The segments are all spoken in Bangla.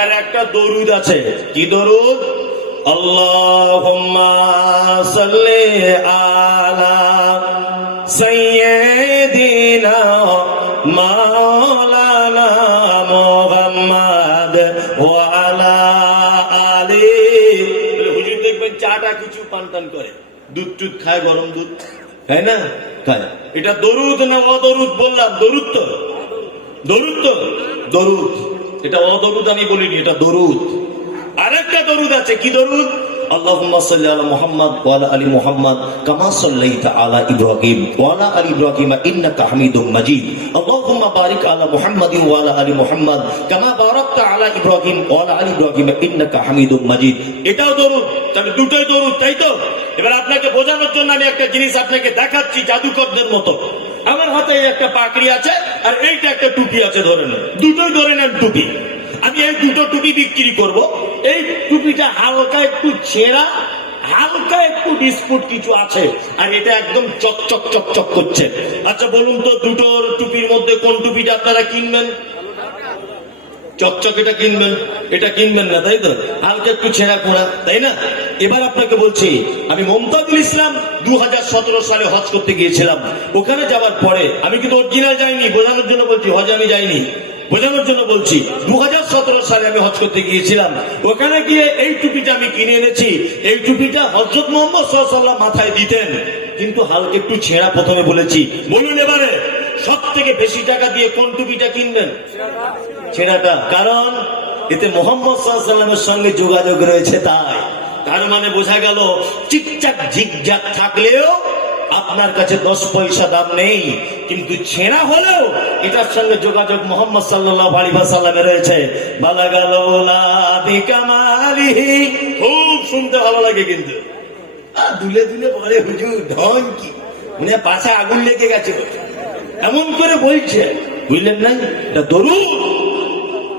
বাংলার একটা দরুদ আছে। কি দরুদ? আলি হুজুর দেখবেন চাটা কিছু পান টান করে। দুধ টুধ খায়, গরম দুধ। তাই না? খায় এটা দরুদ না অদরুদ বললাম? দরুদ তো? দরুদ তো? দরুদ। এটা অদরুদ আমি বলিনি, এটা দরুদ। আরেকটা দরুদ আছে, কি দরুদ? এটাও দরুদ, তাই তো? এবার আপনাকে বোঝানোর জন্য আমি একটা জিনিস আপনাকে দেখাচ্ছি, জাদুকরদের মতো। হাতে একটা পাকড়ি আছে আর এইটা একটা টুপি আছে ধরে নেন দুটোই ধরে নেন টুপি। আমি এই দুটো টুপি বিক্রি করব। এই টুপিটা হালকা একটু ছেঁড়া, হালকা একটু ডিসপুট কিছু আছে। আর এটা একদম চকচক চকচক করছে। আচ্ছা বলুন তো দুটোর টুপির মধ্যে কোন টুপিটা আপনারা কিনবেন? চকচক এটা কিনবেন এটা কিনবেন না, তাই তো? হালকা একটু ছেঁড়া খোঁড়া তাই না? এবার আপনাকে বলছি, আমি মমতাজুল ইসলাম দুহাজার সতেরো সালে হজ করতে গিয়েছিলাম। ওখানে যাওয়ার পরে আমি কিন্তু অরিজিনাল যাইনি, বোঝানোর জন্য বলছি, হজ আমি যাইনি। বোঝানোর জন্য বলছি দু হাজার সতেরো সালে আমি হজ করতে গিয়েছিলাম। ওখানে গিয়ে এই টুপিটা আমি কিনে এনেছি। এই টুপিটা হজরত মোহাম্মদ সাল্লাহ মাথায় দিতেন। কিন্তু হালকা একটু ছেঁড়া প্রথমে বলেছি, বলুন এবারে সব থেকে বেশি টাকা দিয়ে কোন টুপিটা কিনবেন? ছেঁড়াটা কারণ, এতে মোহাম্মদ সাল্লামের সঙ্গে যোগাযোগ রয়েছে তাই। তার মানে বোঝা গেল, চিকচাক ঝিকঝাক থাকলেও আপনার কাছে দশ পয়সা দাম নেই। কিন্তু ছেঁড়া হলেও এটার সঙ্গে যোগাযোগ মোহাম্মদ সাল্লাহ আলী সাল্লামে রয়েছে। বালা গেল খুব শুনতে ভালো লাগে কিন্তু। দুলে দুলে বলে, হুজুর ঢং কি? মানে পাশে আগুন লেগে গেছে। এমন করে বলছে। বুঝলেন না এটা দরুদ।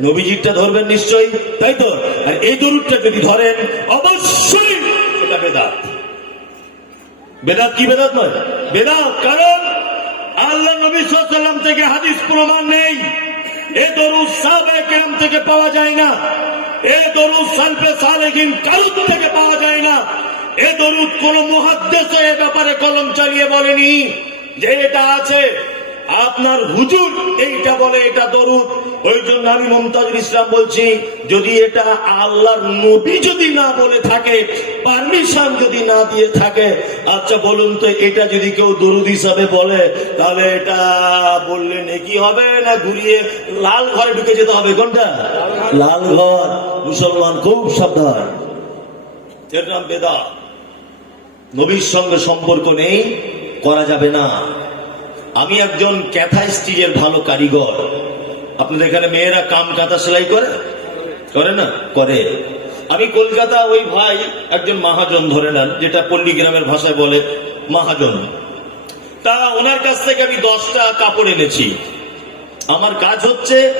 নবীজিরটা ধরবেন নিশ্চয়ই, তাই তো? আর এই দরুদটা যদি ধরেন, অবশ্যই সেটা বেদাত। বেদাত কি বেদাত নয়? বেদাত, কারণ আল্লাহ নবী সাল্লাম থেকে হাদিস প্রমাণ নেই। এ দরুদ সাহাবায়ে কেরাম থেকে পাওয়া যায় না। এ দরুদ সালফে সালেহিন কারোর থেকে পাওয়া যায় না। এ দরুদ কোন মুহাদ্দেশ এ ব্যাপারে কলম চালিয়ে বলেনি যে এটা আছে। আপনার হুজুর এইটা বলে, এটা দরুদ। ওই জন্য আমি মমতাজুল ইসলাম বলছি, যদি এটা আল্লাহর নবী যদি না বলে থাকে, পারমিশন যদি না দিয়ে থাকে আচ্ছা বলুন তো এটা যদি কেউ দরুদ হিসাবে বলে, তাহলে এটা বললে নাকি হবে না ঘুরিয়ে লাল ঘরে ঢুকে যেতে হবে? কোনটা? লাল ঘর। মুসলমান খুব সাবধান। এর নাম বেদা নবীর সঙ্গে সম্পর্ক নেই, করা যাবে না। আমি একজন ক্যাথা স্টিলের ভালো কারিগর। আপনাদের এখানে মেয়েরা কাম কাঁথা সেলাই করে? করে না? করে। আমি কলকাতা ওই ভাই একজন মহাজন ধরে নেন, যেটা পল্লীগ্রামের ভাষায় বলে মহাজন। তা ওনার কাছ থেকে আমি দশটা কাপড় এনেছি। আমার কাজ হচ্ছে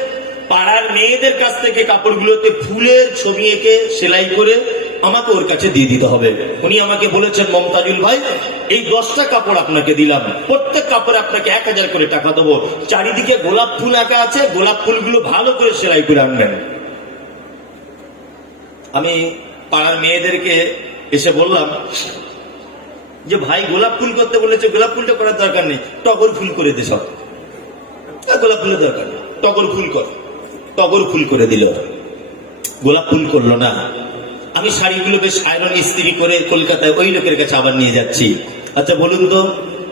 পাড়ার মেয়েদের কাছ থেকে কাপড়গুলোতে ফুলের ছবি এঁকে সেলাই করে আমাকে ওর কাছে দিয়ে দিতে হবে। উনি আমাকে বলেছেন, মমতাজুল ভাই, এই দশটা কাপড় আপনাকে দিলাম। প্রত্যেক কাপড়ে আপনাকে এক হাজার করে টাকা দেবো। চারিদিকে গোলাপ ফুল আঁকা আছে, গোলাপ ফুলগুলো ভালো করে সেলাই করে আনবেন। আমি পাড়ার মেয়েদেরকে এসে বললাম যে, ভাই, গোলাপ ফুল করতে বলেছে, গোলাপ ফুলটা করার দরকার নেই। টগর ফুল করে দে সব। গোলাপ ফুলের দরকার টগর ফুল কর। টগর ফুল করে দিল। গোলাপ ফুল করল না। আমি শাড়িগুলো বেশ আয়রন ইস্ত্রি করে কলকাতায় ওই লোকের কাছে আবার নিয়ে যাচ্ছি। আচ্ছা বলুন তো,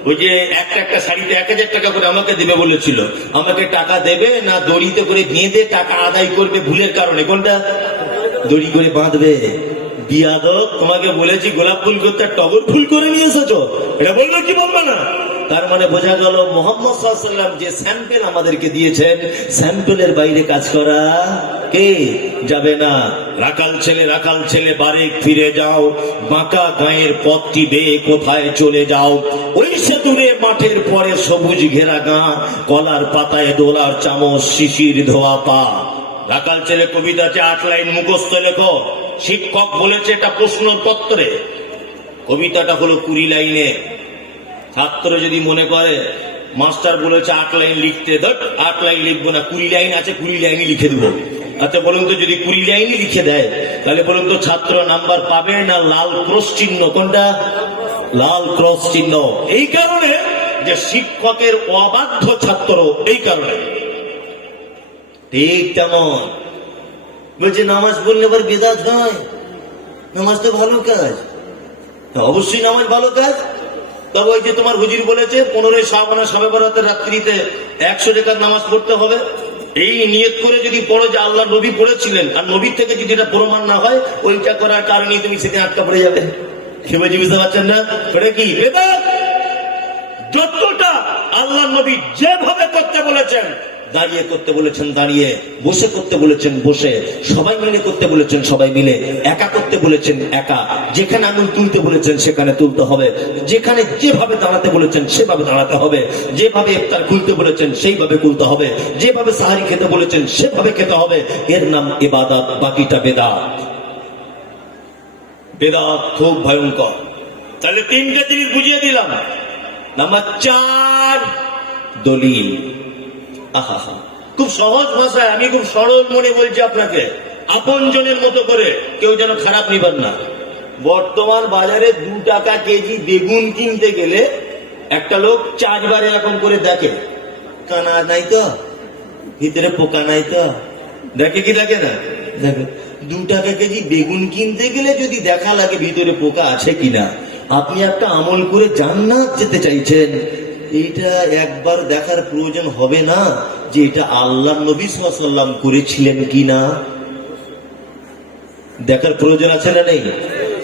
ওই যে একটা একটা শাড়িতে এক হাজার টাকা করে আমাকে দেবে বলেছিল। আমাকে টাকা দেবে না দড়িতে করে বেঁধে টাকা আদায় করবে ভুলের কারণে? কোনটা? দড়ি করে বাঁধবে। বিয়াদব, তোমাকে বলেছি গোলাপ ফুল করতে টগর ফুল করে নিয়ে এসেছ। এটা বলল কি বলবে না? তার মানে বোঝা গেল মোহাম্মদ যে স্যাম্পেল আমাদেরকে দিয়েছেন, স্যাম্পেলের বাইরে কাজ করা কে? যাবে না। রাকাল ছেলে রাকাল ছেলে বারে ফিরে যাও, বাঁকা গায়ের পথটি বেয়ে কোথায় চলে যাও। ওই সে দূরে মাঠের পরে সবুজ ঘেরা গা, কলার পাতায় দোলার চামচ, শিশির ধোয়া পা। রাকাল ছেলে কবিতাতে আট লাইন মুখস্থ লেখো। শিক্ষক বলেছে এটা প্রশ্নপত্রে। কবিতাটা হলো কুড়ি লাইনে। ছাত্র যদি মনে করে, মাস্টার বলেছে আট লাইন লিখতে ধর, আট লাইন লিখব না, কুড়ি লাইন আছে, কুড়ি লাইনই লিখে দেবো। আচ্ছা বলুন তো যদি কুড়ি লাইনই লিখে দেয়, তাহলে বলুন তো ছাত্র নাম্বার পাবে না লাল ক্রস চিহ্ন? কোনটা? লাল ক্রস চিহ্ন। এই কারণে যে শিক্ষকের অবাধ্য ছাত্র, এই কারণে। ঠিক তেমন। বলছে, নামাজ পড়লে আবার বেদাত হয়? নামাজ তো ভালো কাজ। অবশ্যই নামাজ ভালো কাজ। তবে ওই যে তোমার হুজুর বলেছে, পনেরোই শ্রাবণা সবে বরাতের রাত্রিতে একশো টাকার নামাজ পড়তে হবে। এই নিয়ত করে যদি পড়ো যে আল্লাহ নবী পড়েছিলেন, আর নবীর থেকে যদি এটা প্রমাণ না হয়, ওইটা করার কারণে তুমি সেখানে আটকা পড়ে যাবে। খেয়ে বুঝতে পারছেন না? ওটা কি? যতটা আল্লাহ নবী যেভাবে করতে বলেছেন দাঁড়িয়ে করতে বলেছেন, দাঁড়িয়ে বসে করতে বলেছেন, বসে। সবাই মিলে করতে বলেছেন, সবাই মিলে একা করতে বলেছেন, একা। যেখানে আঙুল তুলতে বলেছেন, সেখানে তুলতে হবে। যেখানে যেভাবে দাঁড়াতে বলেছেন, সেভাবে দাঁড়াতে হবে। যেভাবে ইফতার খুলতে বলেছেন, সেইভাবে খুলতে হবে। যেভাবে সাহারি খেতে বলেছেন, সেভাবে খেতে হবে। এর নাম ইবাদত, বাকিটা বেদাত। বেদাত খুব ভয়ঙ্কর। তাহলে তিনটে জিনিস বুঝিয়ে দিলাম। নাম্বার চার, দলিল। খুব সহজ ভাষায়, আমি খুব সরল মনে বলছি আপনাকে। আপন জনের মতো করে কেউ যেন খারাপ নিবেন না। বর্তমান বাজারে দু টাকা কেজি বেগুন কিনতে গেলে একটা লোক চারবার এরকম করে দেখে। কানা নাই তো? ভিতরে পোকা নাই তো? দেখে কি দেখে না? দেখে, দু টাকা কেজি বেগুন কিনতে গেলে যদি দেখা লাগে ভিতরে পোকা আছে কিনা, আপনি একটা আমল করে জান্নাত যেতে চাইছেন। এইটা একবার দেখার প্রয়োজন হবে না যে এটা আল্লাহ নবী সাল্লাম করেছিলেন কিনা। দেখার প্রয়োজন আছে না নেই?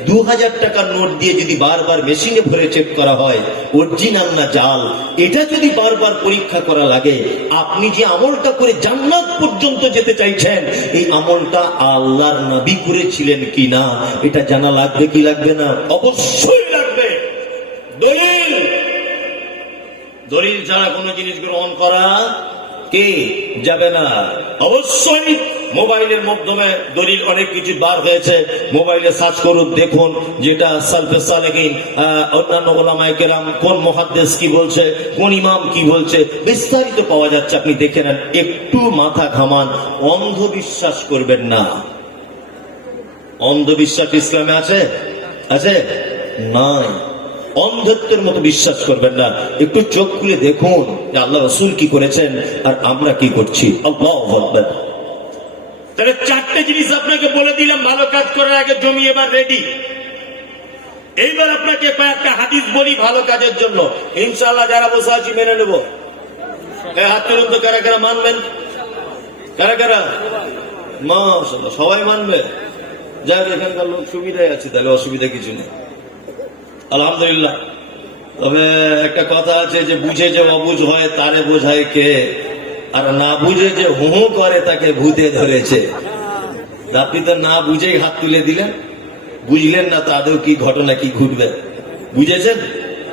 দু হাজার টাকার নোট দিয়ে যদি বারবার মেশিনে ভরে চেক করা হয় অরিজিনাল না জাল, এটা যদি বারবার পরীক্ষা করা লাগে, আপনি যে আমলটা করে জান্নাত পর্যন্ত যেতে চাইছেন, এই আমলটা আল্লাহর নবী করেছিলেন কি না এটা জানা লাগবে কি লাগবে না? অবশ্যই লাগবে। দলিল ছাড়া কোনো জিনিস গ্রহণ করা কে যাবে না? অবশ্যই মোবাইলের মাধ্যমে দলিল অনেক কিছু বার হয়েছে। মোবাইলে সার্চ করুন, দেখুন যেটা সালফে সালেকিন অন্যান্য ওলামায়ে কেরাম কোন মহাদ্দেশ কি বলছে, কোন ইমাম কি বলছে, বিস্তারিত পাওয়া যাচ্ছে, আপনি দেখে নেন। একটু মাথা ঘামান, অন্ধবিশ্বাস করবেন না। অন্ধবিশ্বাস ইসলামে আছে? আছে? নাই। অন্ধত্বের মতো বিশ্বাস করবেন না। একটু চোখ খুলে দেখুন যে আল্লাহ রসুল কি করেছেন আর আমরা কি করছি। তাহলে চারটে জিনিস আপনাকে বলে দিলাম ভালো কাজ করার আগে জমি এবার রেডি এইবার আপনাকে কয়েকটা হাদিস বলি ভালো কাজের জন্য। ইনশাল্লাহ যারা বসে আছি মেনে নেব। হাত তুলুন কারা কারা মানবেন? কারা কারা? মাশাআল্লাহ, সবাই মানবে। যাক এখানকার লোক সুবিধায় আছে তাহলে অসুবিধা কিছু নেই। আলহামদুলিল্লাহ। তবে একটা কথা আছে যে বুঝে যে অবুঝ হয়, তারে বোঝায় কে? আর না বুঝে যে হু করে, তাকে ভূতে ধরেছে। আপনি তো না বুঝেই হাত তুলে দিলেন। বুঝলেন না তো আদৌ কি ঘটনা, কি ঘটবে? বুঝেছেন?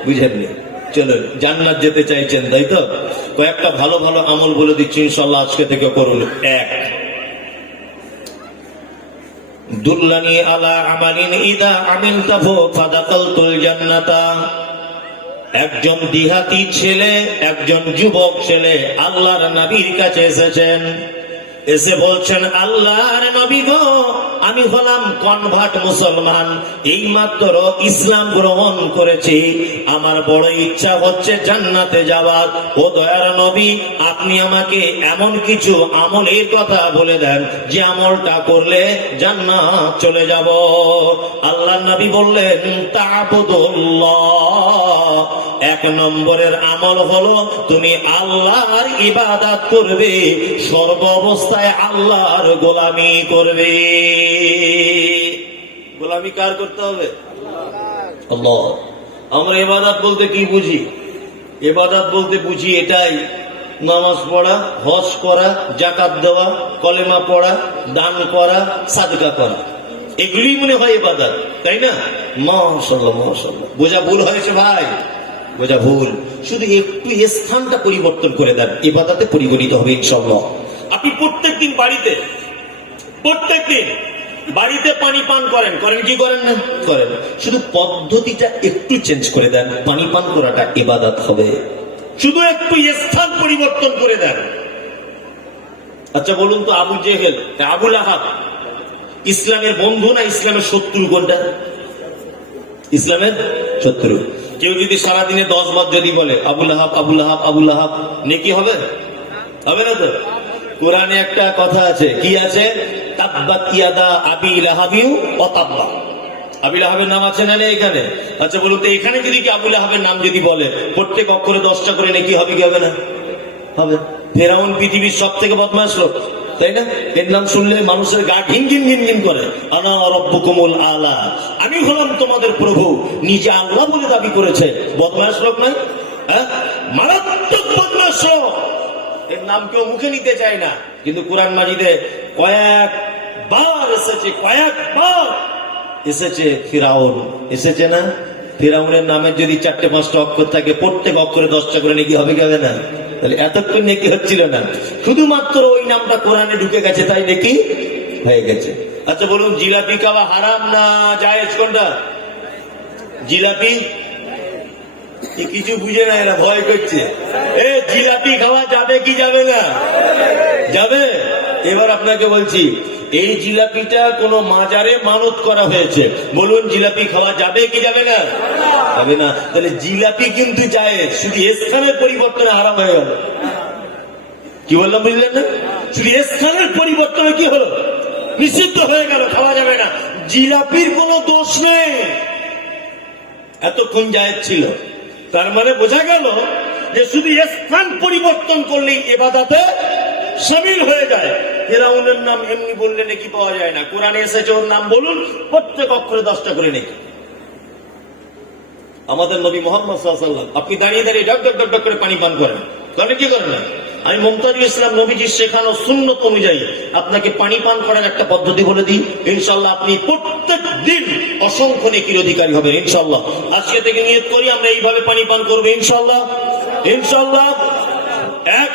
বুঝেননি। চলো, জান্নাত যেতে চাইছেন, তাই তো? কয়েকটা ভালো ভালো আমল বলে দিচ্ছি ইনশাল্লাহ আজকে থেকে করুন। এক। দুল্লানি আলা আমালিন ইদা আমিলতাহু ফাদাকালতুল জান্নাতা। একজন দিহাতি ছেলে, একজন যুবক ছেলে আল্লাহর নবীর কাছে এসেছেন। এসে বলছেন, আল্লাহর নবী গো আমি হলাম কনভার্ট মুসলমান এই মাত্র ইসলাম গ্রহণ করেছি। আমার বড় ইচ্ছা হচ্ছে জান্নাতে যাওয়ার ও দয়ার নবী, আপনি আমাকে এমন কিছু আমল আমলের কথা বলে দেন, যে আমলটা করলে জান্নাত চলে যাব। আল্লাহ নবী বললেন, তাবুদুল্লাহ। এক নম্বরের আমল হলো, তুমি আল্লাহর ইবাদত করবে, সর্ব অবস্থায় আল্লাহর গোলামি করবে। গোলামি কার করতে হবে? আল্লাহ। আমরা ইবাদত বলতে কি বুঝি? এবাদাত বলতে বুঝি এটাই নামাজ পড়া হজ করা জাকাত দেওয়া কলেমা পড়া দান করা সাদকা করা। এগুলি মনে হয় এবাদাত তাই না? মাশাল্লাহ মাশাল্লাহ বোঝা ভুল হয়েছে ভাই? বোঝা ভুল। শুধু একটু স্থানটা পরিবর্তন করে দেন এবাদাতে পরিগণিত হবে ইনশাল্লাহ আপনি প্রত্যেক দিন বাড়িতে প্রত্যেক দিন বাড়িতে পানি পান করেন। করেন কি করেন না? করেন। শুধু পদ্ধতিটা একটু চেঞ্জ করে দেন। পানি পান করাটা ইবাদত হবে। শুধু একটু স্থান পরিবর্তন করে দেন। আচ্ছা বলুন তো আবু জেহেল আবুল আহাব ইসলামের বন্ধু না ইসলামের শত্রু কোনটা ইসলামের শত্রু। কেউ যদি সারাদিনে দশ বার যদি বলে আবুল আহাব আবুল আহাব আবুল আহাব নেকি হবে? হবে না তো? কোরআনে একটা কথা আছে, কি আছে? আচ্ছা এখানে যদি বলে দশটা করে সব থেকে লোক, তাই না? এর নাম শুনলে মানুষের গা ঘিন ঘিন ঘিন ঘিন করে। আনা রব্বুকুমুল আলা। আমি হলাম তোমাদের প্রভু, নিজে আল্লাহ বলে দাবি করেছে। বদমাস লোক নয় হ্যাঁ? মারাত্মক বদমাস এর নাম কেউ মুখে নিতে চায় না। কিন্তু কোরআন মাজিদে কয়েক বার এসেছে কয়েকবার এসেছে ফিরাউন। এসেছে না? ফিরাউনের নামে যদি চারটে, পাঁচটা অক্ষর থাকে, প্রত্যেক অক্ষরে দশটা করে নাকি হবে কি না? তাহলে এতক্ষণ নাকি হচ্ছিল না। শুধুমাত্র ওই নামটা কোরআনে ঢুকে গেছে, তাই নাকি হয়ে গেছে। আচ্ছা বলুন, জিলাপি খাওয়া হারাম না? জায়েজ কোনটা? জিলাপি কিছু বুঝে না এরা ভয় করছে। এ, জিলাপি খাওয়া যাবে কি যাবে না? যাবে? এবার আপনাকে বলছি, এই জিলাপিটা কোন মাজারে মানত করা হয়েছে। বলুন, জিলাপি খাওয়া যাবে কি যাবে না? যাবে না। তাহলে জিলাপি কিন্তু যায়, শুধু স্থানের পরিবর্তনে আরাম হয়ে গেল। কি বললাম, বুঝলেন না? শুধু স্থানের পরিবর্তনে কি হলো? নিষিদ্ধ হয়ে গেল, খাওয়া যাবে না। জিলাপির কোনো দোষ নেই। এতক্ষণ জায়েজ ছিল তার মানে বোঝা গেল যে শুধু স্থান পরিবর্তন করলেই এবাদাতে সামিল হয়ে যায়। ফেরাউনের নাম এমনি বললে নাকি পাওয়া যায় না। কোরআনে এসেছে ওর নাম বলুন, প্রত্যেক অক্ষরে দশটা করে নাকি আমাদের নবী মোহাম্মদ সাল্লাম আপনি দাঁড়িয়ে দাঁড়িয়ে ডক ডক ডক করে পানি পান করেন। তাহলে কি করেন? আমি মমতাজুল ইসলাম নবীজির শেখানো সুন্নত অনুযায়ী আপনাকে পানি পান করার একটা পদ্ধতি বলে দিই। ইনশাল্লাহ আপনি প্রত্যেক দিন অসংখ্য নেকির অধিকারী হবেন ইনশাল্লাহ আজকে থেকে নিয়ত করি, আমরা এইভাবে পানি পান করব ইনশাল্লাহ ইনশাল্লাহ এক,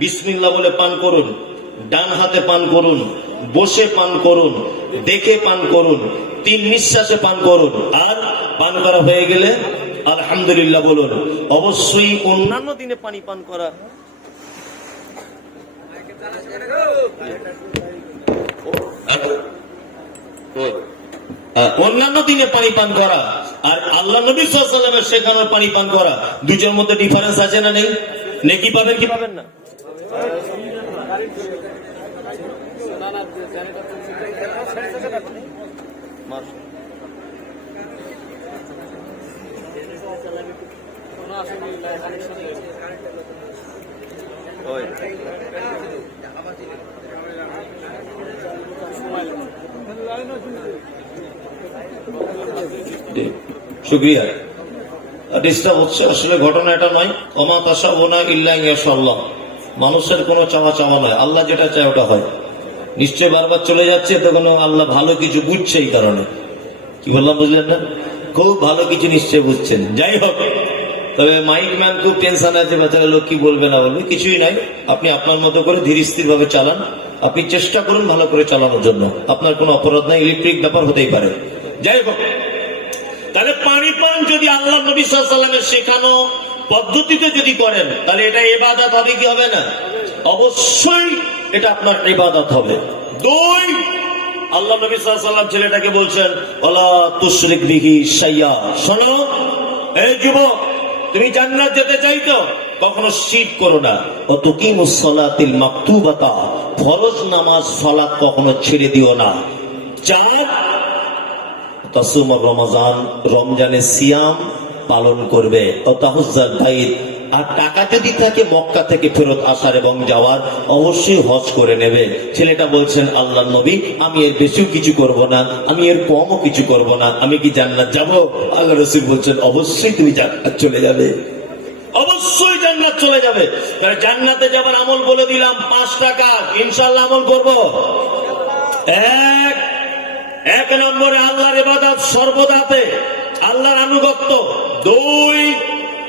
বিসমিল্লাহ বলে পান করুন, ডান হাতে পান করুন, বসে পান করুন, দেখে পান করুন, তিন নিঃশ্বাসে পান করুন। আর পান করা হয়ে গেলে, আলহামদুলিল্লাহ বলুন, অবশ্যই অন্যান্য দিনে পানি পান করা। আর অন্যান্য দিনে পানি পান করা। আর আল্লাহ নবী সাল্লামের শেখানোর পানি পান করা। দুজনের মধ্যে ডিফারেন্স আছে না নেই? নেকি পাবেন কি পাবেন না? শুক্রিয়া। ডিস্টার্ব হচ্ছে, আসলে ঘটনা এটা নয়। অমা তাসা বোনা ইল্লা মানুষের কোনো চাওয়া চাওয়া নয়। আল্লাহ যেটা চায় ওটা হয়। নিশ্চয় বারবার চলে যাচ্ছে তো কোনো আল্লাহ ভালো কিছু বুঝছে এই কারণে। কি বললাম, বুঝলেন না? খুব ভালো কিছু নিশ্চয় বুঝছেন। যাই হোক, তবে মাইক ম্যান খুব টেনশন আছে, বেচারা লোক কি বলবে না বলবে, কিছুই নাই। আপনি আপনার মতো করে ধীর স্থির ভাবে চালান। আপনি চেষ্টা করুন ভালো করে চালানোর জন্য। আপনার কোনো অপরাধ নাই, ইলেকট্রিক ব্যাপার হতেই পারে। যাই হোক, তাহলে পানি পান যদি আল্লাহ নবী সাল্লামের শেখানো পদ্ধতিতে যদি করেন, তাহলে এটা এবাদত হবে কি হবে না? অবশ্যই এটা আপনার ইবাদত হবে। দুই, আল্লাহ নবী সাল্লাম ছেলেটাকে বলছেন ওলা তুশরিক বিহি সাইয়া শোনো এই যুবক, তুমি জান্নাত যেতে চাইতো কখনো শীত করো না। ও তুকিমুস সলাতিল মাকতুবাতা। ফরজ নামাজ, সালাত কখনো ছেড়ে দিও না। চার তাসুম রমজান, রমজানে সিয়াম পালন করবে। আর টাকা যদি থাকে, মক্কা থেকে ফেরত আসার এবং যাওয়ার, অবশ্যই হজ করে নেবে। ছেলেটা বলছেন, আল্লাহ নবী, আমি এর বেশিও কিছু করব না, আমি এর কমও কিছু করব না, আমি কি জান্নাত যাব? আল্লাহ রসুল বলছেন, অবশ্যই তুমি জান্নাত চলে যাবে। অবশ্যই জান্নাত চলে যাবে। জান্নাতে যাবার আমল বলে দিলাম, পাঁচ টাকা। ইনশাল্লাহ আমল করব? এক এক নম্বরে আল্লাহর ইবাদত সর্বদাতে, আল্লাহর আনুগত্য। দুই,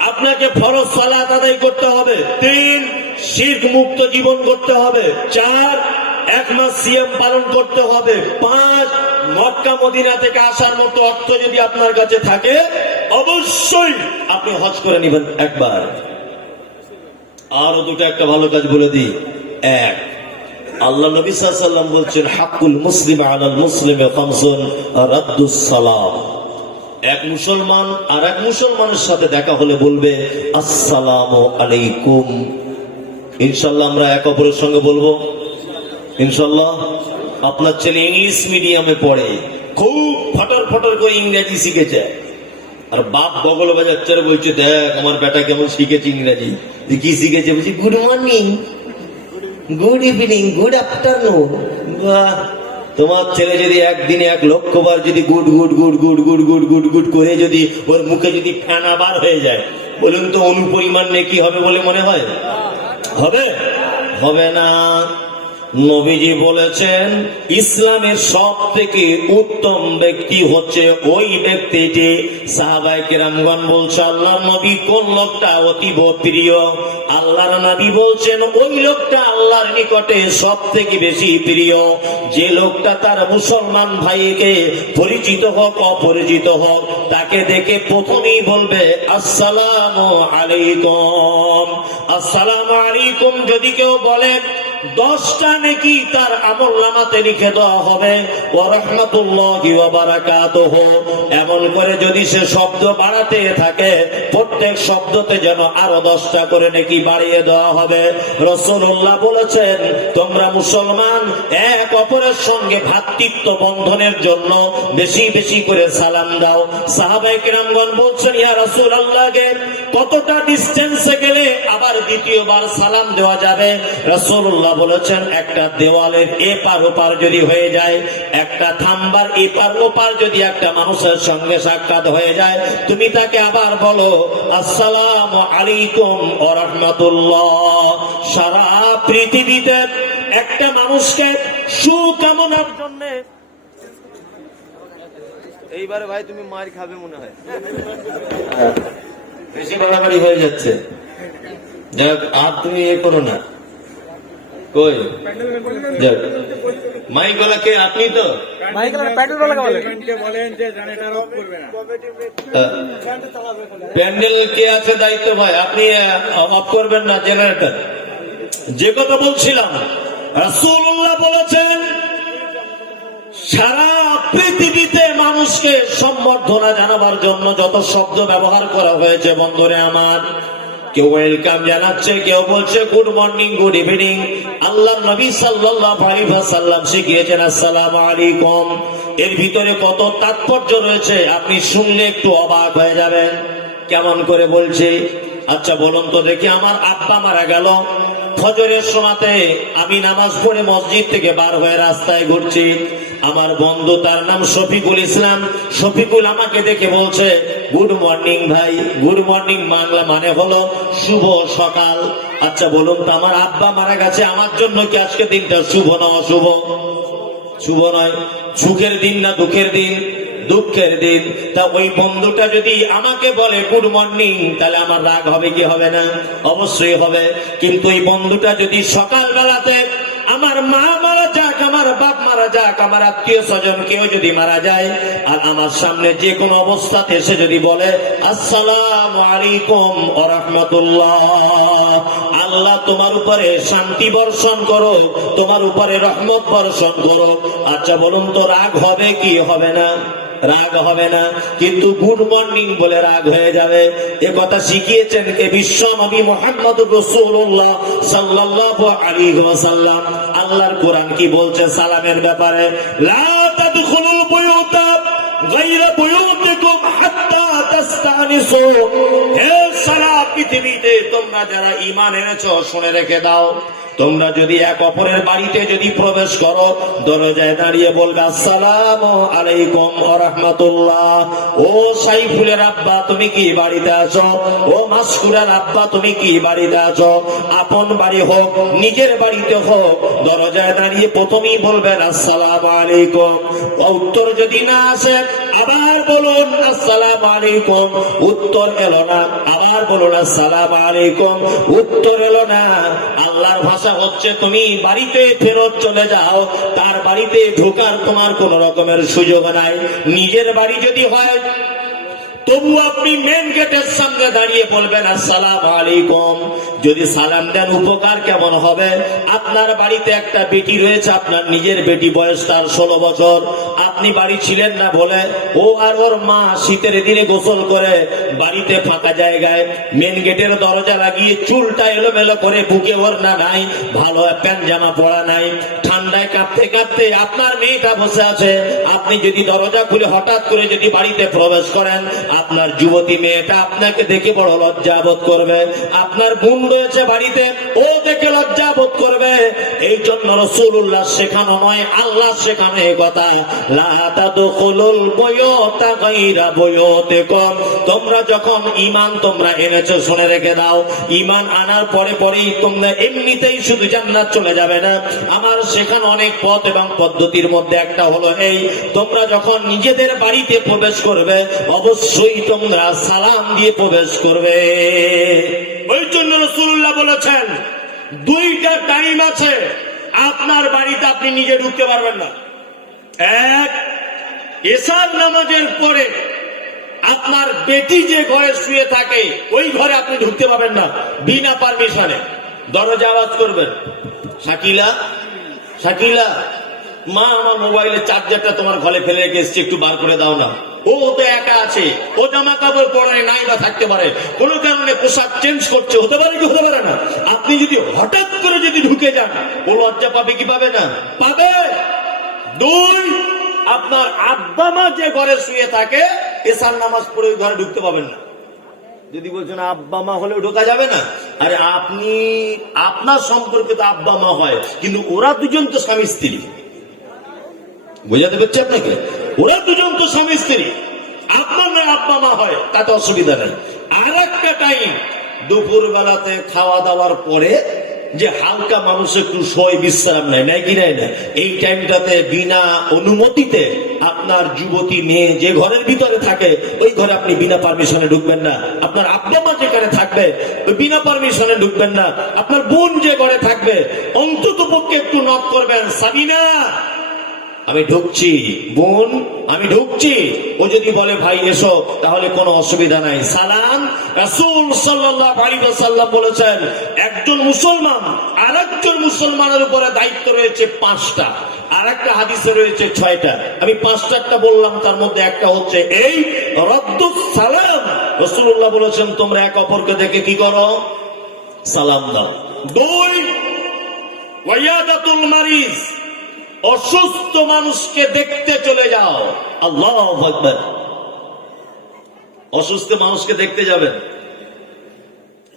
আপনাকে ফরজ সালাত আদায় করতে হবে। তিন শীত মুক্ত জীবন করতে হবে। চার, এক মাস সিএম পালন করতে হবে। পাঁচ, মক্কা মদিনা থেকে আসার মতো অর্থ যদি আপনার কাছে থাকে, অবশ্যই আপনি হজ করে নেবেন একবার। আরও দুটো একটা ভালো কাজ বলে দিই। এক আল্লাহ নবী সাল্লাম বলছেন হাকুল মুসলিম আলাল মুসলিমে রাদ্দুস সালাম। এক মুসলমান আর এক মুসলমানের সাথে দেখা হলে বলবে, আসসালাম আলাইকুম। ইনশাল্লাহ আমরা এক অপরের সঙ্গে বলব। ইনশাল্লাহ আপনার ছেলে ইংলিশ মিডিয়ামে পড়ে, খুব ফটর ফটর করে ইংরেজি শিখেছে। আর বাপ বগল বাজাচ্ছে বলছে, দেখ, আমার বেটা কেমন শিখেছে ইংরেজি। কি শিখেছে? বলছি, good morning. Good evening good afternoon তোমার ছেলে যদি একদিনে এক লক্ষ বার যদি good good good good good good good good করে যদি ওর মুখে যদি ফেনা বার হয়ে যায়, বলুন তো অনুপরিমাণ নেকি হবে বলে মনে হয়? হবে? হবে না। নবীজি বলেছেন, ইসলামের সব থেকে উত্তম ব্যক্তি হচ্ছে ওই ব্যক্তিটি। সাহাবাই কেরামগণ বলছে আল্লাহ নবী কোন লোকটা অতীব প্রিয়? আল্লাহর নবী বলছেন, ওই লোকটা আল্লাহর নিকটে সব থেকে বেশি প্রিয়। যে লোকটা তার মুসলমান ভাইকে পরিচিত হোক, অপরিচিত হোক, তাকে দেখে প্রথমেই বলবে, আসসালামু আলাইকুম। আসসালামু আলাইকুম। যদি কেউ বলে দশটা নাকি তার আমল নামাতে লিখে দেওয়া হবে। এমন করে যদি সে শব্দ বাড়াতে থাকে, প্রত্যেক শব্দতে যেন আরও দশটা করে নাকি বাড়িয়ে দেওয়া হবে। রসুল্লাহ বলেছেন, তোমরা মুসলমান, এক অপরের সঙ্গে ভ্রাতৃত্ব বন্ধনের জন্য বেশি বেশি করে সালাম দাও। সাহাবাই কিরামগণ বলছেন, ইয়া রসুল আল্লাহকে কতটা ডিস্টেন্সে গেলে আবার দ্বিতীয়বার সালাম দেওয়া যাবে? রসুল্লাহ বলেছেন একটা দেওয়ালের এপার ওপার যদি হয়ে যায় একটা থাম্বার এপার ওপার যদি একটা মানুষের সঙ্গে সাক্ষাৎ হয়ে যায় তুমি তাকে আবার বলো আসসালাম আলাইকুম রহমতুল্লাহ। সারা পৃথিবীতে একটা মানুষকে সুকামনার জন্য এইবারে ভাই তুমি মার খাবে মনে হয়। বেশি বাড়াবাড়ি হয়ে যাচ্ছে। যাক আর তুমি এ করো না। কই? মাইক গলা কে? আপনি তো? প্যান্ডেল বালাকে বলে? বলেন যে জেনারেটর অফ করবে না। প্যান্ডেল কে আছে দায়িত্ব ভাই? আপনি অফ করবেন না জেনারেটর যে কথা বলছিলাম রাসূলুল্লাহ বলেছেন সারা পৃথিবীতে মানুষকে সম্বর্ধনা জানাবার জন্য যত শব্দ ব্যবহার করা হয়েছে বন্ধুরে আমার কেউ ওয়েলকাম জানাচ্ছে, কেউ বলছে গুড মর্নিং গুড ইভিনিং আল্লাহ নবী সাল্লাল্লাহু আলাইহি ওয়াসাল্লাম শিখিয়েছেন, আসসালামু আলাইকুম। এর ভিতরে কত তাৎপর্য রয়েছে, আপনি শুনলে একটু অবাক হয়ে যাবেন। কেমন করে বলছে? আচ্ছা বলুন তো দেখি, আমার আব্বা মারা গেল। ফজরের সময়তে আমি নামাজ পড়ে মসজিদ থেকে বার হয়ে রাস্তায় ঘুরছি। আমার বন্ধু তার নাম শফিকুল ইসলাম। শফিকুল আমাকে দেখে বলছে, গুড মর্নিং ভাই, গুড মর্নিং বাংলা মানে হলো শুভ সকাল। আচ্ছা বলুন তো, আমার আব্বা মারা গেছে, আমার জন্য কি আজকে দিনটা শুভ না অশুভ? শুভ নয়, সুখের দিন না দুঃখের দিন? দুঃখের দিন। তা ওই বন্ধুটা যদি আমাকে বলে, গুড মর্নিং তাহলে আমার রাগ হবে কি হবে না? অবশ্যই হবে। কিন্তু ওই বন্ধুটা যদি সকাল বেলাতে আমার মা মারা যাক, আমার বাপ মারা যাক, আমার আত্মীয় স্বজন কেউ যদি মারা যায়, আর আমার সামনে যে কোনো অবস্থাতে এসে যদি বলে, আসসালাম আলাইকুম রহমতুল্লাহ আল্লাহ তোমার উপরে শান্তি বর্ষণ করো তোমার উপরে রহমত বর্ষণ করো আচ্ছা বলুন তো রাগ হবে কি হবে না? রাগ হবে না। কিন্তু গুড মর্নিং বলে রাগ হয়ে যাবে। এ কথা শিখিয়েছেন কে বিশ্ব নবী মোহাম্মদ রসুল্লাহ সাল্লাল্লাহু আলাইহি ওয়াসাল্লাম। আল্লাহর কোরআন কি বলছে সালামের ব্যাপারে? লা বুয়ুতা গায়রা হাত্তা তাস্তানিসু। হে পৃথিবীতে তোমরা যারা ঈমান এনেছো, শুনে রেখে দাও। তোমরা যদি এক অপরের বাড়িতে যদি প্রবেশ করো, দরজায় দাঁড়িয়ে বলবে, আসসালাম আলাইকুম রহমতুল্লাহ। ও সাইফুলের আব্বা, তুমি কি বাড়িতে আছো? ও মাসকুরার আব্বা, তুমি কি বাড়িতে আছো? আপন বাড়ি হোক, নিজের বাড়িতে হোক, দরজায় দাঁড়িয়ে প্রথমেই বলবেন, আসসালাম আলাইকুম। উত্তর যদি না আসে আবার বলুন, আসসালাম আলাইকুম। উত্তর এলো না, আবার বলুন, আসসালাম আলাইকুম। উত্তর এলো না, আল্লাহর ভাষা হচ্ছে, তুমি বাড়িতে ফেরত চলে যাও, তার বাড়িতে ঢোকার তোমার কোন রকমের সুযোগ নাই। নিজের বাড়ি যদি হয় তবু আপনি মেন গেটের সামনে দাঁড়িয়ে বলবেন, আসসালাম আলাইকুম। যদি সালাম দেন, উপকার কেমন হবে? আপনার বাড়িতে একটা বেটি রয়েছে, আপনার নিজের বেটি বয়স তার ষোলো বছর। আপনি বাড়ি ছিলেন না বলে, ও আর ওর মা শীতের দিনে গোসল করে বাড়িতে ফাঁকা জায়গায় মেন গেটের দরজা লাগিয়ে চুলটা এলোমেলো করে বুকে ওর না নাই, ভালো প্যান্ট জামা পরা নাই ঠান্ডায় কাঁপতে কাঁপতে আপনার মেয়েটা বসে আছে। আপনি যদি দরজা খুলে হঠাৎ করে যদি বাড়িতে প্রবেশ করেন, আপনার যুবতী মেয়েটা আপনাকে দেখে বড় লজ্জা বোধ করবে। আপনার বোন রয়েছে বাড়িতে, ও দেখে লজ্জা বোধ করবে। এই জন্য রসুল্লাহ শেখানো নয়, আল্লাহ শেখানো এই কথা। তোমরা যখন ইমান তোমরা এনেছো, শুনে রেখে দাও। ইমান আনার পরে পরেই তোমরা এমনিতেই শুধু জান্নাত চলে যাবে না। আমার সেখানে অনেক পথ এবং পদ্ধতির মধ্যে একটা হলো এই, তোমরা যখন নিজেদের বাড়িতে প্রবেশ করবে, অবশ্যই তোমরা সালাম দিয়ে প্রবেশ করবে। ওই জন্য রসুল্লাহ বলেছেন, দুইটা টাইম আছে, আপনার বাড়িতে আপনি নিজে ঢুকতে পারবেন না। এক, এসার নামাজের পরে আপনার বেটি যে ঘরে শুয়ে থাকে, ওই ঘরে আপনি ঢুকতে পারবেন না, বিনা পারমিশনে দরজা আওয়াজ করবেন। শাকিলা শাকিলা, মা আমার মোবাইলের চার্জারটা তোমার ঘরে ফেলে রেখে এসছে, একটু বার করে দাও না। ও তো একা আছে, ও জামা কাপড় পরে নাই বা থাকতে পারে। কোনো কারণে পোশাক চেঞ্জ করছে, হতে পারে কি, হতে পারে না। আপনি যদি হঠাৎ করে যদি ঢুকে যান, ও লজ্জা পাবে কি পাবে না? পাবে। দুই, আপনার আব্বা মা যে ঘরে শুয়ে থাকে, এসার নামাজ পড়ে ওই ঘরে ঢুকতে পাবেন না। যদি বলছেন আব্বা মা হলেও ঢোকা যাবে না? আরে আপনি, আপনার সম্পর্কে তো আব্বা মা হয়, কিন্তু ওরা দুজন তো স্বামী স্ত্রী। বোঝাতে পারছি আপনাকে? ওরা দুজন তো স্বামী স্ত্রী। আপনার না আব্বা মা হয়, তাতে অসুবিধা নেই। আর একটা টাইম দুপুর বেলাতে খাওয়া দাওয়ার পরে যে হালকা মানুষ একটু সয় বিশ্রাম নেয় নেয় কি নেয় না? এই টাইমটাতে বিনা অনুমতিতে আপনার যুবতী মেয়ে যে ঘরের ভিতরে থাকে, ওই ঘরে আপনি বিনা পারমিশনে ঢুকবেন না। আপনার আব্বা মা যেখানে থাকবে বিনা পারমিশনে ঢুকবেন না। আপনার বোন যে ঘরে থাকবে অন্তত পক্ষে একটু নক করবেন, সাবিনা! আমি ঢুকছি। বোন, আমি ঢুকছি। ও যদি বলে, ভাই, এসো, তাহলে কোনো অসুবিধা নাই। সালাম বলেছেন, একজন মুসলমান আর আরেকজন মুসলমানের উপরে দায়িত্ব রয়েছে পাঁচটা আর একটা হাদিসে রয়েছে ছয়টা। আমি পাঁচটাটা বললাম, তার মধ্যে একটা হচ্ছে এই রদ্দুস সালাম। রাসূলুল্লাহ বলেছেন, তোমরা এক অপরকে দেখে কি করো? সালাম দাও। দুই, ওয়াইয়াদাতুল মারিজ। অসুস্থ মানুষকে দেখতে চলে যাও। আল্লাহ অসুস্থ মানুষকে দেখতে যাবেন।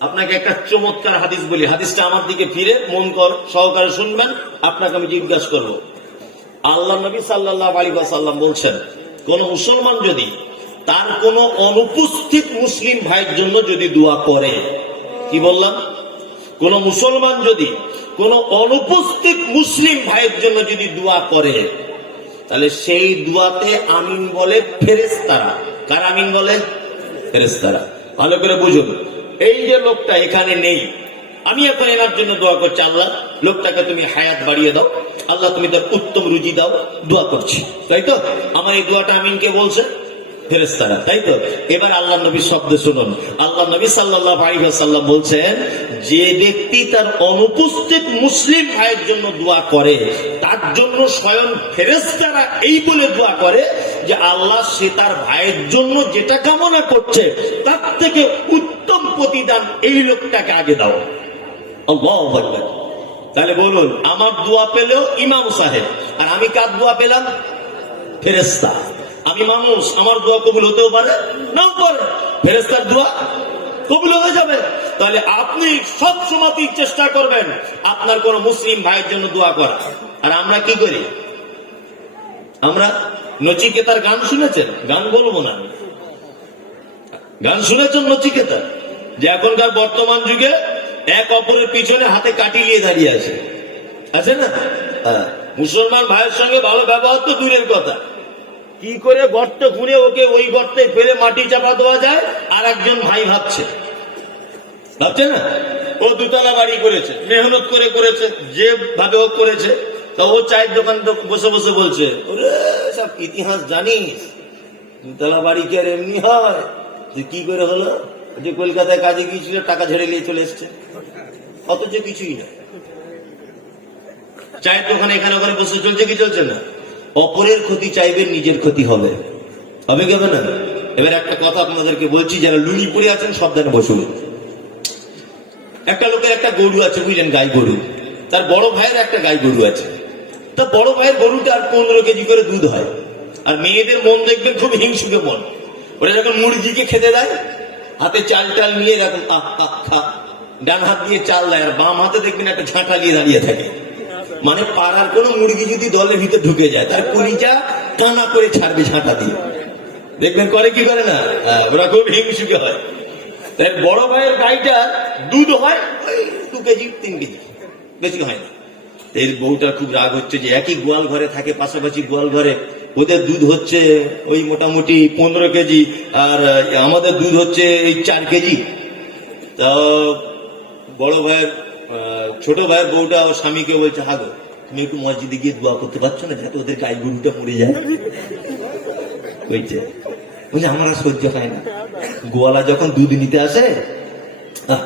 আপনাকে একটা চমৎকার হাদিস বলি। হাদিসটা আমার দিকে ফিরে, মন কর, সহকারে শুনবেন, আপনাকে আমি জিজ্ঞাসা করব। আল্লাহ নবী সাল্লাহ আলী সাল্লাম বলছেন, কোন মুসলমান যদি তার কোন অনুপস্থিত মুসলিম ভাইয়ের জন্য যদি দোয়া করে, কি বললাম? কোন মুসলমান যদি কোন অনুপস্থিত মুসলিম ভাইয়ের জন্য যদি দোয়া করে, তাহলে সেই দোয়াতে আমিন বলে ফেরেস্তারা কার আমিন বলে? ফেরেস্তারা ভালো করে বুঝুন। এই যে লোকটা এখানে নেই, আমি এখন এনার জন্য দোয়া করছি, আল্লাহ, লোকটাকে তুমি হায়াত বাড়িয়ে দাও। আল্লাহ, তুমি তার উত্তম রুজি দাও, দোয়া করছি। তাই তো? আমার এই দোয়াটা আমিনকে বলছে। ফেরেস্তারা তাই তো? এবার আল্লাহ নবী শব্দ শুনুন। আল্লাহ নবী সাল্লাহ বলছেন, যে ব্যক্তি তার অনুপস্থিত মুসলিম ভাইয়ের জন্য দোয়া করে, তার জন্য স্বয়ং ফেরেস্তারা এই বলে দোয়া করে যে আল্লাহ সে তার ভাইয়ের জন্য যেটা কামনা করছে, তার থেকে উত্তম প্রতিদান এই লোকটাকে আগে দাও। তাহলে বলুন, আমার দোয়া পেলেও ইমাম সাহেব, আর আমি কার দোয়া পেলাম? ফেরেস্তা আমি মানুষ, আমার দোয়া কবুল হতেও পারে, নাও পারে। ফেরেস্তার দোয়া কবুল হয়ে যাবে। তাহলে আপনি সব সময়তেই চেষ্টা করবেন আপনার কোন মুসলিম ভাইয়ের জন্য দোয়া করা। আর আমরা কি করি? আমরা নচিকেতার গান শুনেছেন? গান বলব না। গান শুনেছেন নচিকেতা? যে এখনকার বর্তমান যুগে এক অপরের পিছনে হাতে কাটি নিয়ে দাঁড়িয়ে আছে। আছে না? হ্যাঁ। মুসলমান ভাইয়ের সঙ্গে ভালো ব্যবহার তো দূরের কথা। কি করে গর্ত খুঁড়ে ওকে ওই গর্তে ফেলে মাটি চাপা দেওয়া যায়? আর একজন ভাই ভাবছে। ভাবছে না? ও দুতলা বাড়ি করেছে, মেহনত করে করেছে যে ভাবে ও করেছে, তা ও চায়ের দোকান বসে বসে বলছে, ওরে, সব ইতিহাস জানিস? দুতলা বাড়ি কি আর এমনি হয়? যে কি করে হলো? যে কলকাতায় কাজে গিয়েছিল, টাকা ঝেড়ে নিয়ে চলে এসছে। অথচ কিছুই না। চায়ের দোকানে এখানে ওখানে বসে চলছে, কি চলছে না? অপরের ক্ষতি চাইবেন নিজের ক্ষতি হবে। হবে কি না? এবার একটা কথা আপনাদেরকে বলছি, যারা লুনি পড়ে আছেন, সাবধানে বসুন। একটা লোকের একটা গরু আছে, বুঝলেন, গাই গরু। তার বড় ভাইয়ের একটা গাই গরু আছে। তা বড় ভাইয়ের গরুটা আর পনেরো কেজি করে দুধ হয়। আর মেয়েদের মন দেখবেন খুব হিংসুকে মন। ওরা যখন মুরগিকে খেতে দেয়, হাতে চাল টাল নিয়ে এরকম আহ আহ, খা, ডান হাত দিয়ে চাল দেয়, আর বাম হাতে দেখবেন একটা ঝাঁটা নিয়ে দাঁড়িয়ে থাকে। মানে পাড়ার কোনো মুরগি যদি দলের ভিতরে ঢুকে যায় তার কলিজা টানা করে ছাড়বে ঝাঁটা দিয়ে। দেখবেন করে কি করে না? হ্যাঁ, ওরা খুব হিংসুকে হয়। তাই বড় ভাইয়ের গাইটা দুধ হয় দু কেজি তিন কেজি। বেশি হয় না। এর বউটা খুব রাগ হচ্ছে যে একই গোয়াল ঘরে থাকে পাশাপাশি গোয়াল ঘরে। ওদের দুধ হচ্ছে ওই মোটামুটি পনেরো কেজি আর আমাদের দুধ হচ্ছে এই চার কেজি। তা বড় ভাইয়ের ছোট ভাইয়ের বউটা ও স্বামীকে বলছে, হাগো, তুমি একটু মসজিদে গিয়ে দোয়া করতে পারছ না? যাতে ওদের গাই গরুটা মরে যায়। বলছে বলছে আমার সহ্য হয় না। গোয়ালা যখন দুধ নিতে আসে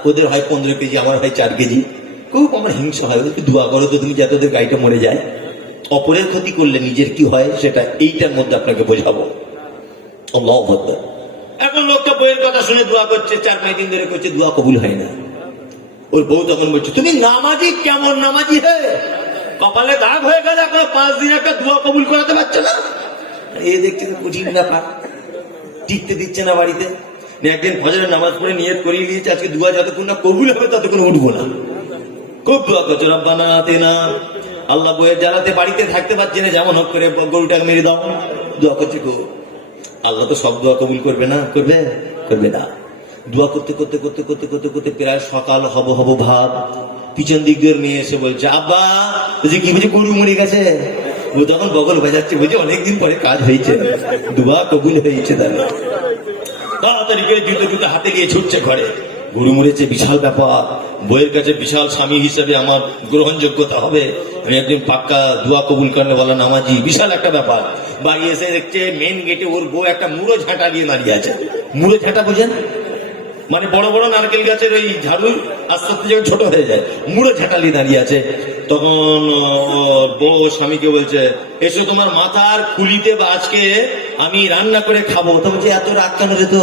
ওদের হয় পনেরো কেজি, আমার হয় চার কেজি। খুব আমার হিংসা হয় একটু দোয়া করো তো তুমি যাতে ওদের গাড়িটা মরে যায়। অপরের ক্ষতি করলে নিজের কি হয়, সেটা এইটার মধ্যে আপনাকে বোঝাবো। এখন লোকটা বইয়ের কথা শুনে দোয়া করছে, চার পাঁচ দিন ধরে করছে, দোয়া কবুল হয় না। ওর বউ তখন বলছে, তুমি নামাজি? কেমন নামাজি হে? কপালে দাগ হয়ে গেলে এখনও পাঁচ দিন একটা দোয়া কবুল করাতে পারছ না? এ দেখছি কঠিন ব্যাপার। টিকতে দিচ্ছে না বাড়িতে। একদিন ফজরের নামাজ পড়ে নিয়ত করিয়ে নিয়েছে আজকে দুয়া যতক্ষণ না কবুল হবে ততক্ষণ উঠবো না। খুব দোয়া করছ, রব্বানা আল্লাহ বইয়ের জ্বালাতে বাড়িতে থাকতে পারছে না, যেমন হোক করে গরুটাকে মেরে দাও। দোয়া করছে গো আল্লাহ তো সব দোয়া কবুল করবে না? করবে? করবে না। দোয়া করতে করতে করতে করতে করতে করতে প্রায় সকাল হব হব ভাব। পিছন দিক দিয়ে মেয়ে এসে বলছে, আব্বা বলছে কি বুঝি গরু মরে গেছে? তখন বগল বাজাচ্ছে। বুঝি অনেকদিন পরে কাজ হয়েছে। দুবা কবুল হয়েছে তাহলে। তাড়াতাড়ি করে জুতো জুতো হাতে নিয়ে ছুটছে ঘরে। গরু মরেছে, বিশাল ব্যাপার। বইয়ের কাছে বিশাল স্বামী হিসেবে আমার গ্রহণযোগ্যতা হবে। আমি একদিন পাক্কা দোয়া কবুল করনে বলা নামাজি, বিশাল একটা ব্যাপার। বাড়ি এসে দেখছে মেন গেটে ওর বউ একটা মুড়ো ঝাঁটা দিয়ে দাঁড়িয়ে আছে। মুড়ো ঝাঁটা বোঝেন? মানে বড় বড় নারকেল গাছের ওই ঝাড়ু আস্তে আস্তে যখন ছোট হয়ে যায়, মুড়ো ঝাঁটালি দাঁড়িয়ে আছে। তখন বউ স্বামীকে বলছে, এসো তোমার মাথার খুলিতে বা আজকে আমি রান্না করে খাব। তো বলছে, এত রাগ কেন রে তো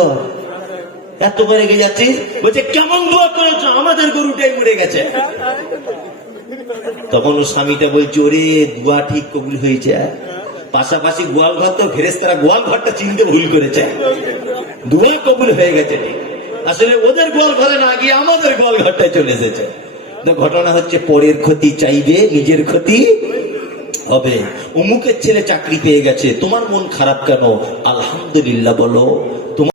এত করে রেগে যাচ্ছিস? বলছে, কেমন দোয়া করেছ? আমাদের গরুটাই মরে গেছে। তখন ওর স্বামীটা বলছে, ওরে দোয়া ঠিক কবুল হয়েছে পাশাপাশি গোয়াল ঘর তো ফেরেস্তারা গোয়াল ঘরটা চিনতে ভুল করেছে। দুয়াই কবুল হয়ে গেছে। ঠিক। আসলে ওদের গোয়াল ঘরে না গিয়ে আমাদের গোয়াল ঘরটায় চলে এসেছে। ঘটনা হচ্ছে পরের ক্ষতি চাইবে, নিজের ক্ষতি হবে। অমুকের ছেলে চাকরি পেয়ে গেছে, তোমার মন খারাপ কেন? আলহামদুলিল্লাহ বলো।